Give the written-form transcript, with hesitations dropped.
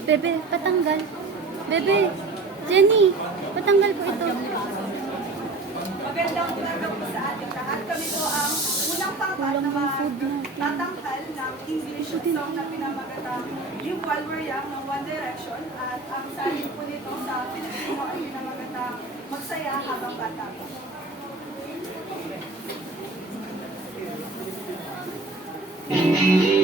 Bebe, patanggal. Bebe, Jenny, patanggal po ito. Magandang umaga po sa ating lahat. Kami po ang unang pangkat na tatanghal ng English song na pinamagatang Live While We're Young ng One Direction. At ang salin po nito sa Pilipino ay pinamagatang Magsaya Habang Bata Pa. Thank you.